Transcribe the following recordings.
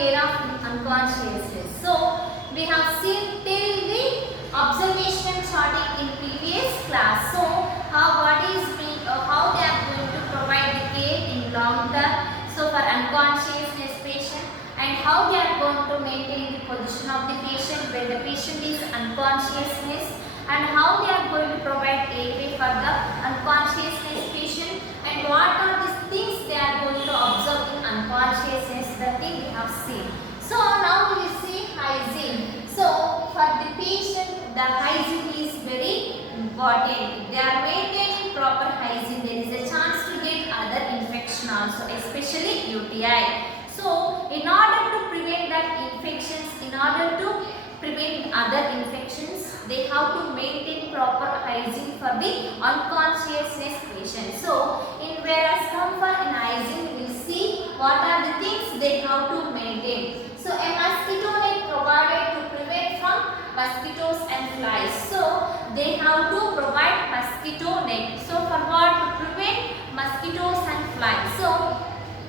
care of unconsciousness. So we have seen till the observation charting in previous class. So how they are going to provide the care in long term. So for unconsciousness patient, and how they are going to maintain the position of the patient when the patient is unconsciousness, and how they are going to provide airway for the unconsciousness patient, and what are the things they are going to observe in unconsciousness, the thing we have seen. So now we will see hygiene. So for the patient, the hygiene is very important. They are maintaining proper hygiene. There is a chance to get other infection also, especially UTI. So in order to prevent that infections, in order to prevent other infections, they have to maintain proper hygiene for the unconsciousness patient. So in whereas comfort and hygiene, we will see what are the things they have to maintain. So a mosquito net provided to prevent from mosquitoes and flies. So they have to provide mosquito net. So for what? To prevent mosquitoes and flies. So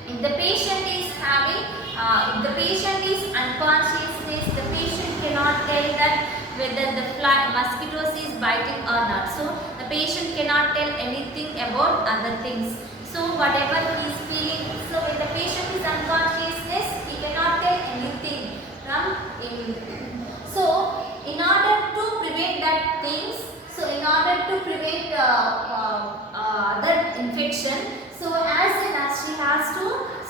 if the patient is having, if the patient is unconsciousness, the patient cannot tell that whether the mosquitoes is biting or not. So the patient cannot tell anything about other things. So whatever he is feeling, so when the patient is unconsciousness, he cannot tell anything from him. So in order to prevent that things, so in order to prevent other infection, so as a nurse she has to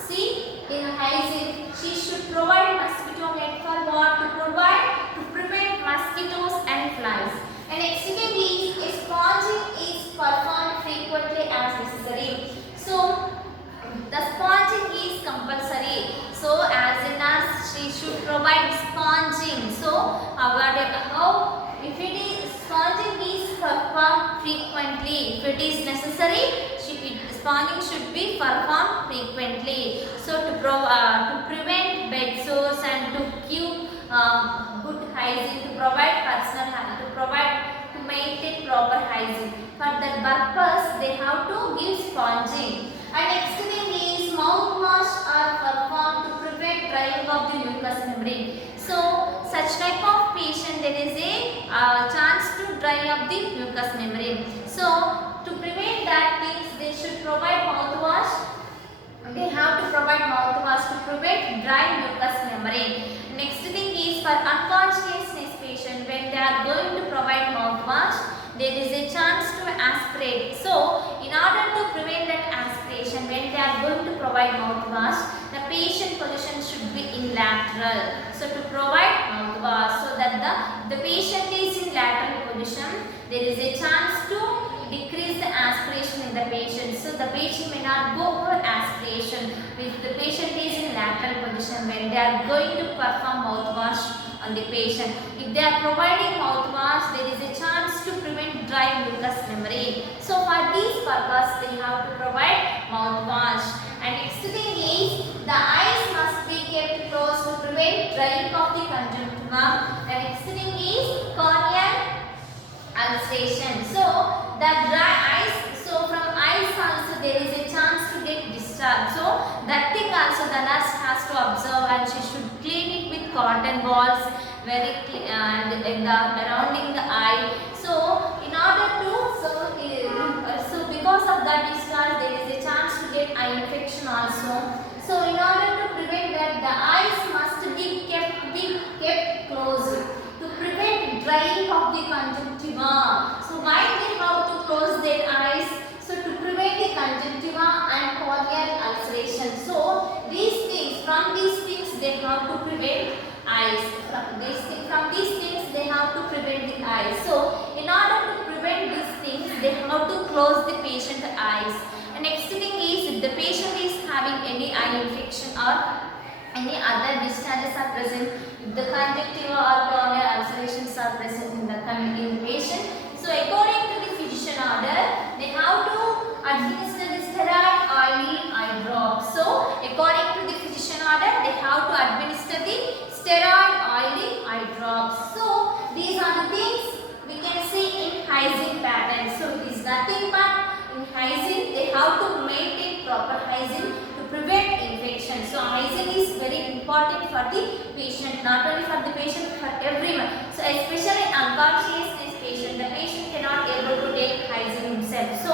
see in hygiene, she should provide mosquito net for what? To provide, to prevent mosquitoes and flies. And next thing is sponging is performed frequently as necessary. So the sponging is compulsory. So as a nurse she should provide sponging. So how if it is sponging is performed frequently, if it is necessary, sponging should be performed frequently. So to prevent bed sores and to give good hygiene, to provide personal hygiene, to maintain proper hygiene. For that purpose, they have to give sponging. And next thing is mouthwash are performed to prevent drying of the mucous membrane. So such type of patient, there is a chance to dry up the mucous membrane. So to prevent that things, they should provide mouthwash. They have to provide mouthwash to prevent dry mucous membrane. Next thing is for unconsciousness patient, when they are going to provide mouthwash, there is a chance to aspirate. So in order to prevent that aspiration, when they are going to provide mouthwash, the patient position should be in lateral. So to provide mouthwash, so that the patient is in lateral position, there is a chance to decrease the aspiration in the patient. So the patient may not go for aspiration if the patient is in lateral position when they are going to perform mouthwash on the patient. If they are providing mouthwash, there is a chance to prevent dry mucous membrane. So for this purpose, they have to provide mouthwash. And next thing is the eyes must be kept closed to prevent drying of the conjunctiva. The next thing is corneal ulceration. So the dry eyes, so from eyes also there is a chance to get discharge. So that thing also the nurse has to observe, and she should clean it with cotton balls very and surrounding the eye. So in order to so because of that discharge, there is a chance to get eye infection also. So in order to prevent that, the eyes must be kept closed to prevent drying of the conjunctiva. So why they have to close their eyes? So to prevent the conjunctiva and corneal ulceration. So these things, from these things they have to prevent eyes. From these things they have to prevent the eyes. So in order to prevent these things, they have to close the patient eyes. And next thing is, if the patient is having any eye infection or any other discharges are present, if the conjunctiva or corneal ulcerations are present in the patient, so according to the physician order, they have to administer the steroid oily eye drops. So according to the physician order, they have to administer the steroid oily eye drops. So these are the things we can see in hygiene pattern. So it is nothing but in hygiene they have to maintain proper hygiene to prevent infection. So hygiene is very important. important for the patient, not only for the patient, for everyone. So especially in unconsciousness patient, the patient cannot able to take hygiene himself. So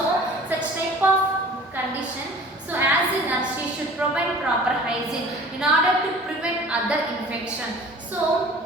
such type of condition, so as a nurse she should provide proper hygiene in order to prevent other infection. So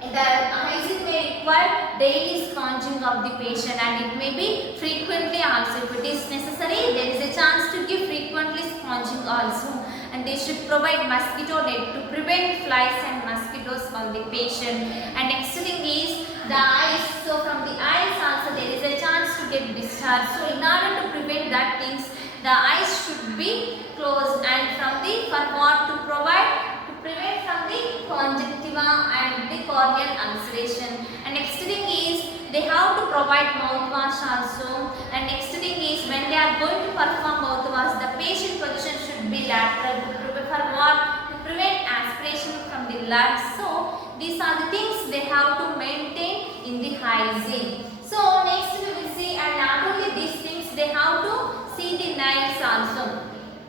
the hygiene may require daily sponging of the patient, and it may be frequently also. If it is necessary, there is a chance to give frequently sponging also. And they should provide mosquito net to prevent flies and mosquitoes on the patient. And next thing is the eyes. So from the eyes also there is a chance to get discharge. So in order to prevent that things, the eyes should be closed. And from the for what to provide, to prevent from the conjunctiva and the corneal ulceration. And next thing is they have to provide mouthwash also. And next thing is when they are going to perform mouthwash, the patient position should be lateral to prepare for what? To prevent aspiration from the lungs. So these are the things they have to maintain in the hygiene. So next we will see, and not only these things, they have to see the nails also.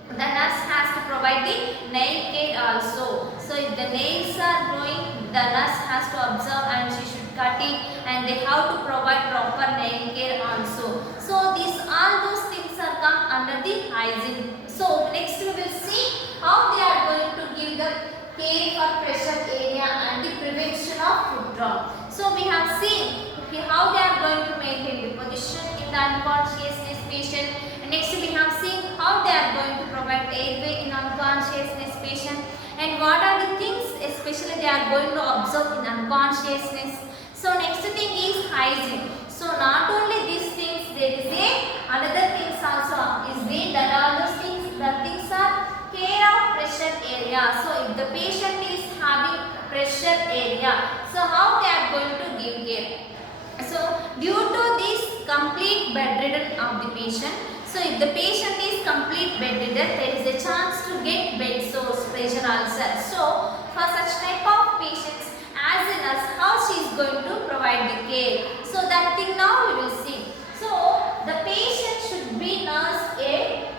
The nurse has to provide the nail care also. So if the nails are growing, the nurse has to observe and she should cut it, and they have to provide proper nail care also. So these all those things are come under the hygiene. So next we will see how they are going to give the care for pressure area and the prevention of foot drop. So we have seen how they are going to maintain the position in the unconsciousness patient. Next we have seen how they are going to provide airway in unconsciousness patient, and what are the things especially they are going to observe in unconsciousness. So next thing is hygiene. So not only these things, there is another things also is that all those things, the things are care of pressure area. So if the patient is having pressure area, so how they are going to give care. So due to this complete bedridden of the patient, so if the patient is complete bedridden, there is a chance to get bed sores, pressure ulcer. So for such type of patients, as a nurse, how she is going to provide the care. So that thing now we will see. So the patient should be nursed a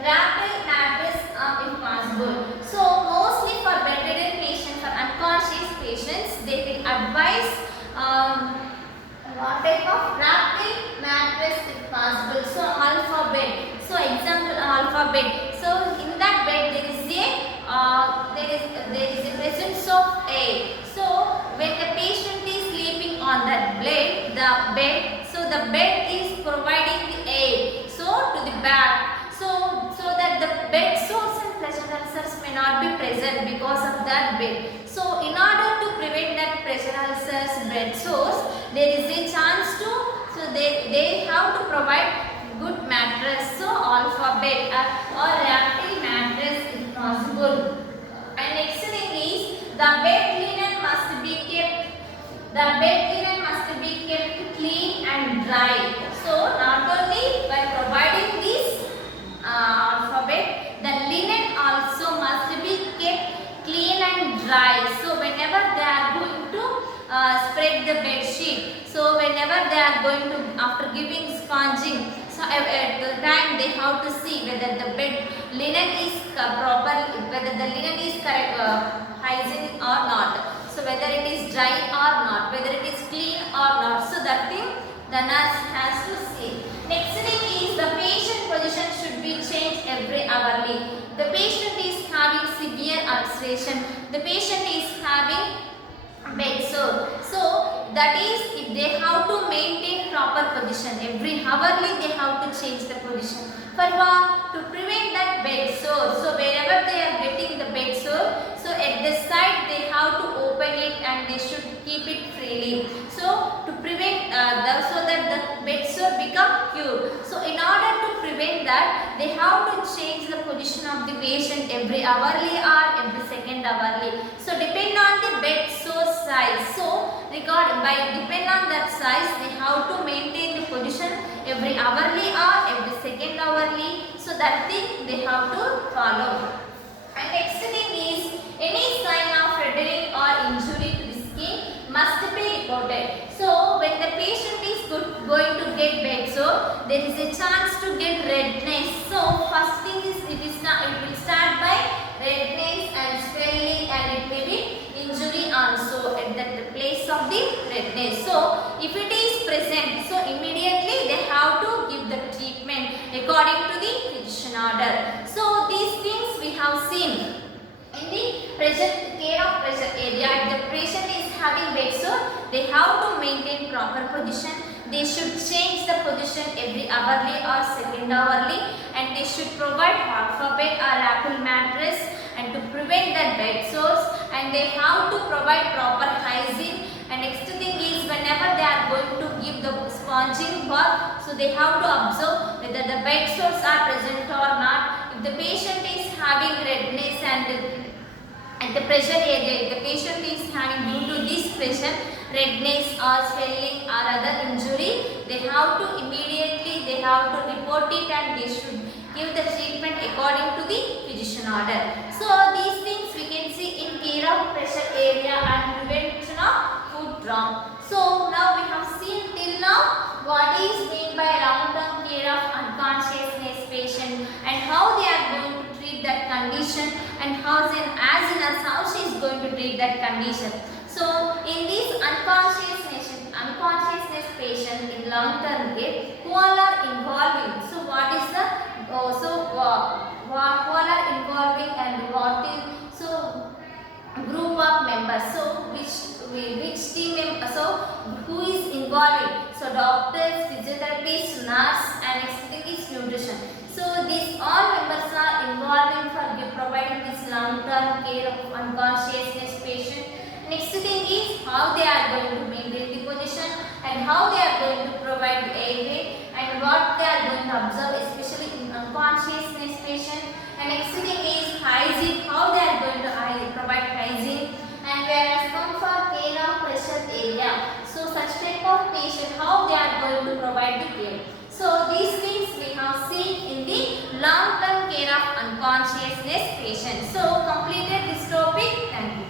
rapid mattress if possible. So mostly for bedridden patients, for unconscious patients, they will advise what type of rapid mattress if possible. So alpha bed. So example alpha bed. So in that bed there is a presence of air. So when the patient is sleeping on that bed, so the bed is providing the air. So to the back. So that the bed sores and pressure ulcers may not be present because of that bed. So in order to prevent that pressure ulcers, bed sores, there is a chance to, so they have to provide good mattress. So alpha bed or rapid mattress if possible. And next thing is the bed linen must be kept. The bed linen must be kept clean and dry. So not only by providing this alphabet, the linen also must be kept clean and dry. So whenever they are going to spread the bed sheet, so whenever they are going to, after giving sponging, so at the time they have to see whether the bed linen is proper, whether the linen is correct, hygiene or not. So whether it is dry or not, whether it is clean or not. So that thing the nurse has to see. Next thing is the patient position should be changed every hourly. The patient is having severe ulceration. The patient is having bed sore. So that is if they have to maintain proper position. Every hourly they have to change the position. For what? To prevent that bed sore. So wherever they are getting the bed sore, so at the side they have to open it and they should keep it freely. So to prevent so that the bed sore become cured. So in order to prevent that, they have to change the position of the patient every hourly or every second hourly. So depend on the bed sore size. So depend on that size, they have to maintain the position every hourly or every second hourly. So that thing they have to follow. And next thing is any sign of reddening or injury to the skin must be reported. So when the patient is going to get bed sore, there is a chance to get redness. So first thing is it will start by redness and swelling redness. So if it is present, so immediately they have to give the treatment according to the physician order. So these things we have seen in the care of pressure area. If the patient is having bed sore, they have to maintain proper position. They should change the position every hourly or second hourly, and they should provide hot for bed or apple mattress and to prevent the bed sores, and they have to provide proper hygiene. And next thing is, whenever they are going to give the sponging bath, so they have to observe whether the bed sores are present or not. If the patient is having redness and at the pressure area, if the patient is having due to this pressure redness or swelling or other injury, they have to immediately report it, and they should give the treatment according to the physician order. So these things we can see in care of pressure area and prevention of foot trauma. So now we have seen till now what is meant by long-term care of unconsciousness patient and how they are going to treat that condition, and as a nurse how she is going to treat that condition. So in this unconsciousness patient in long-term care, who all are involving? So what is the who all are involving and what is so group of members? So which team member? So who is involving? So doctors, physiotherapists, nurse, and next thing is nutrition. So these all members are involving for providing this long-term care of unconsciousness patient. Next thing is how they are going to maintain the position and how they are going to provide the airway and what they are going to observe, especially in unconsciousness patient. And next thing is hygiene, how they are going to provide hygiene. And whereas come for care of pressure area, so such type of patient, how they are going to provide the care. So these things we have seen in the long-term care of unconsciousness patient. So completed this topic. Thank you.